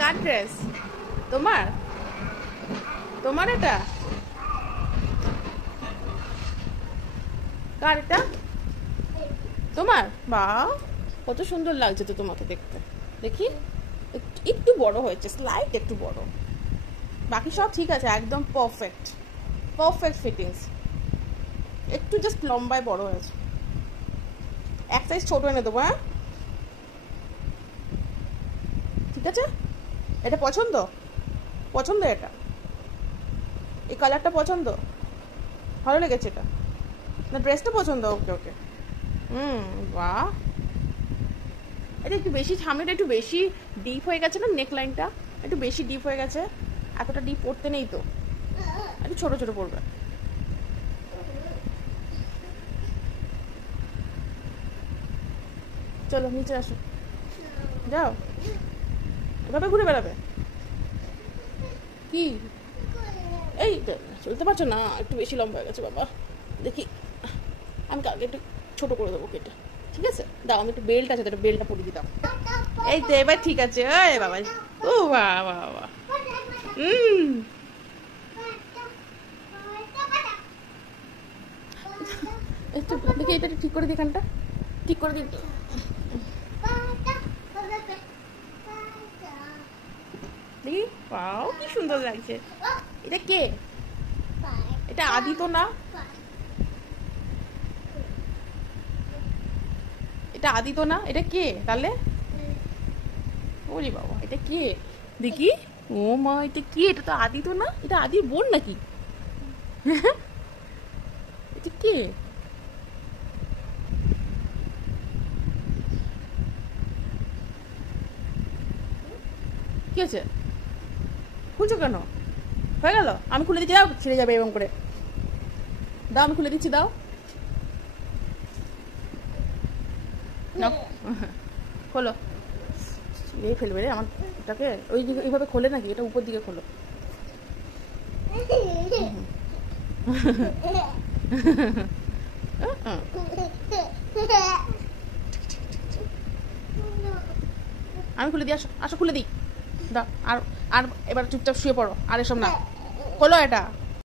কার dress? তোমার? তোমার এটা? কার এটা? তোমার? বাহ, কত সুন্দর লাগছে তো তোমাকে দেখতে। দেখি, একটু বড় হয়েছে, স্লাইট একটু বড়, বাকি সব ঠিক আছে, একদম পারফেক্ট, পারফেক্ট ফিটিংস। একটু জাস্ট লম্বায় বড় হয়েছে। এক সাইজ ছোট এনে দেবো। হ্যাঁ, ঠিক আছে। এটা পছন্দ? পছন্দ এটা? এই কালারটা পছন্দ? ভালো লেগেছে এটা? না ড্রেসটা পছন্দ? ওকে ওকে। বাহ, এটা একটু বেশি, সামনেটা একটু বেশি ডিপ হয়ে গেছে না, নেক লাইনটা একটু বেশি ডিপ হয়ে গেছে। এতটা ডিপ পড়তে নেই তো, একটু ছোট ছোট পড়বে। চলো নিচে আসো, যাও, এভাবে ঘুরে বেড়াবে কি? এই চলতে পারছো না, একটু বেশি লম্বা হয়ে গেছে বাবা। দেখি, আমি কালকে একটু ছোট করে দেবো কেটে, ঠিক আছে? দাও, আমি একটু বেল্ট আছে, একটা বেল্টটা পরিয়ে দিতাম। এই তো এবার ঠিক আছে। ওই বাবা, ও বাবা বাবা, একটু দেখি, এটা ঠিক করে দিই, এখানটা ঠিক করে দিই। দেখি, পাও কি সুন্দর লাগছে। এটা কে? এটা আদি তো না? এটা আদি তো না? এটা কে তাহলে? ওরে বাবা, এটা কে দেখি? ও মা, এটা কি? এটা তো আদি তো না? এটা আদির বোন নাকি? এটা কে? কি আছে? খুলছো কেন? হয়ে গেল, আমি খুলে দিচ্ছি, দাও, ছিঁড়ে যাবে এরকম করে। দাও, আমি খুলে দিচ্ছি, দাও। নাও, খোলো। এই ফেলবে রে আমার এটাকে, ওই দিকে এইভাবে খোলে নাকি? এটা উপর দিকে খোলো। আমি খুলে দিই, আসো আসো খুলে দিই, দাও। আর আর এবার চুপচাপ শুয়ে পড়ো, আর এসব না। খোলো এটা।